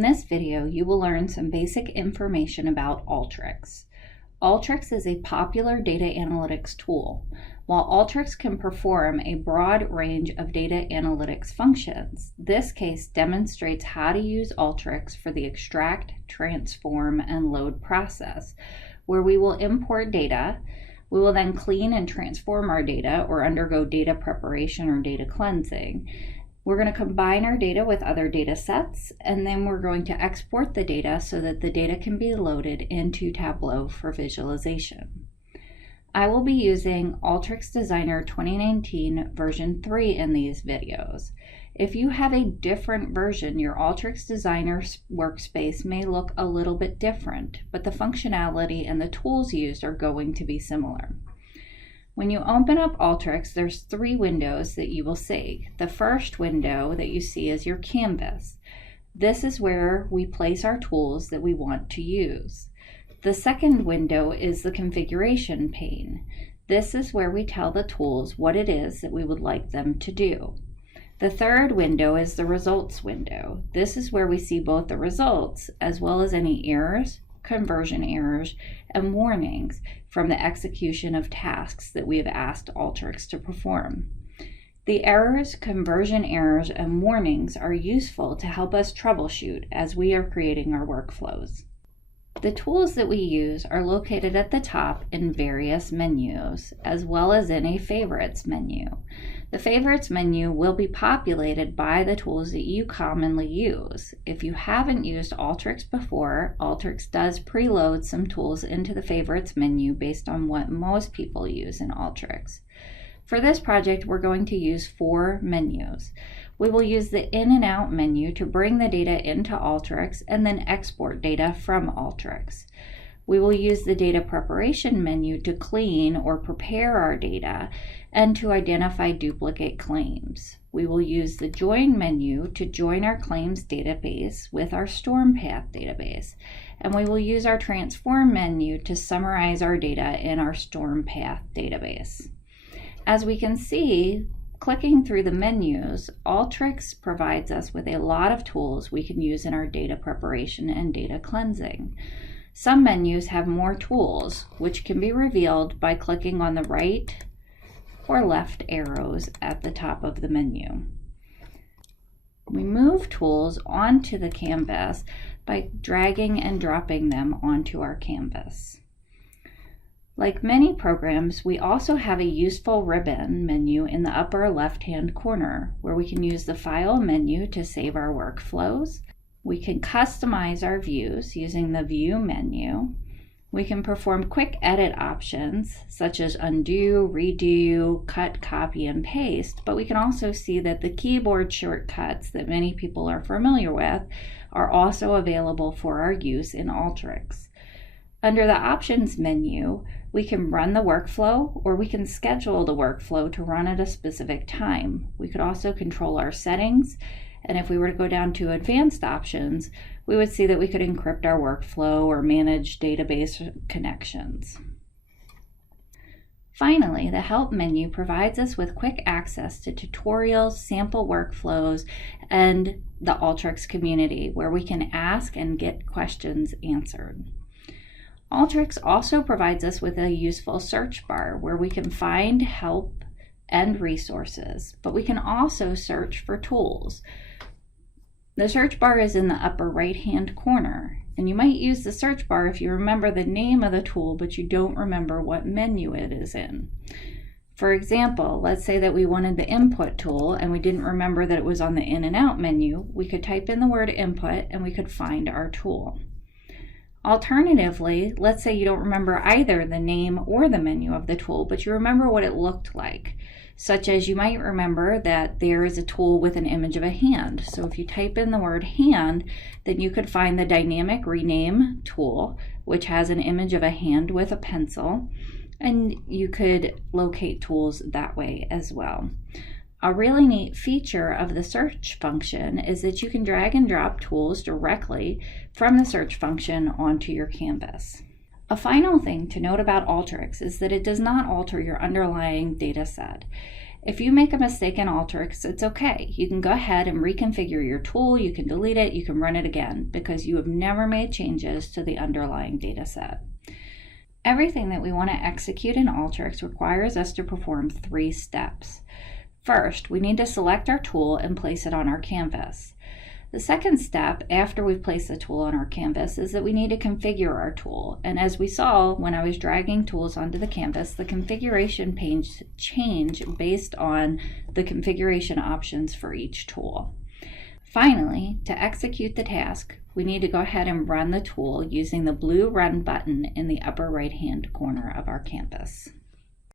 In this video, you will learn some basic information about Alteryx. Alteryx is a popular data analytics tool. While Alteryx can perform a broad range of data analytics functions, this case demonstrates how to use Alteryx for the extract, transform, and load process, where we will import data. We will then clean and transform our data or undergo data preparation or data cleansing. We're going to combine our data with other data sets, and then we're going to export the data so that the data can be loaded into Tableau for visualization. I will be using Alteryx Designer 2019 version 3 in these videos. If you have a different version, your Alteryx Designer workspace may look a little bit different, but the functionality and the tools used are going to be similar. When you open up Alteryx, there's 3 windows that you will see. The first window that you see is your canvas. This is where we place our tools that we want to use. The second window is the configuration pane. This is where we tell the tools what it is that we would like them to do. The third window is the results window. This is where we see both the results as well as any errors, conversion errors, and warnings from the execution of tasks that we have asked Alteryx to perform. The errors, conversion errors, and warnings are useful to help us troubleshoot as we are creating our workflows. The tools that we use are located at the top in various menus, as well as in a favorites menu. The favorites menu will be populated by the tools that you commonly use. If you haven't used Alteryx before, Alteryx does preload some tools into the favorites menu based on what most people use in Alteryx. For this project, we're going to use 4 menus. We will use the in and out menu to bring the data into Alteryx and then export data from Alteryx. We will use the data preparation menu to clean or prepare our data and to identify duplicate claims. We will use the join menu to join our claims database with our storm path database. And we will use our transform menu to summarize our data in our storm path database. As we can see, clicking through the menus, Alteryx provides us with a lot of tools we can use in our data preparation and data cleansing. Some menus have more tools, which can be revealed by clicking on the right or left arrows at the top of the menu. We move tools onto the canvas by dragging and dropping them onto our canvas. Like many programs, we also have a useful ribbon menu in the upper left-hand corner where we can use the File menu to save our workflows. We can customize our views using the View menu. We can perform quick edit options such as undo, redo, cut, copy, and paste, but we can also see that the keyboard shortcuts that many people are familiar with are also available for our use in Alteryx. Under the Options menu, we can run the workflow or we can schedule the workflow to run at a specific time. We could also control our settings, and if we were to go down to Advanced Options, we would see that we could encrypt our workflow or manage database connections. Finally, the Help menu provides us with quick access to tutorials, sample workflows, and the Alteryx community where we can ask and get questions answered. Alteryx also provides us with a useful search bar where we can find help and resources, but we can also search for tools. The search bar is in the upper right-hand corner, and you might use the search bar if you remember the name of the tool, but you don't remember what menu it is in. For example, let's say that we wanted the input tool and we didn't remember that it was on the in and out menu. We could type in the word input and we could find our tool. Alternatively, let's say you don't remember either the name or the menu of the tool, but you remember what it looked like, such as you might remember that there is a tool with an image of a hand. So if you type in the word hand, then you could find the dynamic rename tool, which has an image of a hand with a pencil, and you could locate tools that way as well. A really neat feature of the search function is that you can drag and drop tools directly from the search function onto your canvas. A final thing to note about Alteryx is that it does not alter your underlying data set. If you make a mistake in Alteryx, it's okay. You can go ahead and reconfigure your tool, you can delete it, you can run it again, because you have never made changes to the underlying data set. Everything that we want to execute in Alteryx requires us to perform 3 steps. First, we need to select our tool and place it on our canvas. The second step, after we've placed the tool on our canvas, is that we need to configure our tool. And as we saw when I was dragging tools onto the canvas, the configuration page change based on the configuration options for each tool. Finally, to execute the task, we need to go ahead and run the tool using the blue Run button in the upper right-hand corner of our canvas.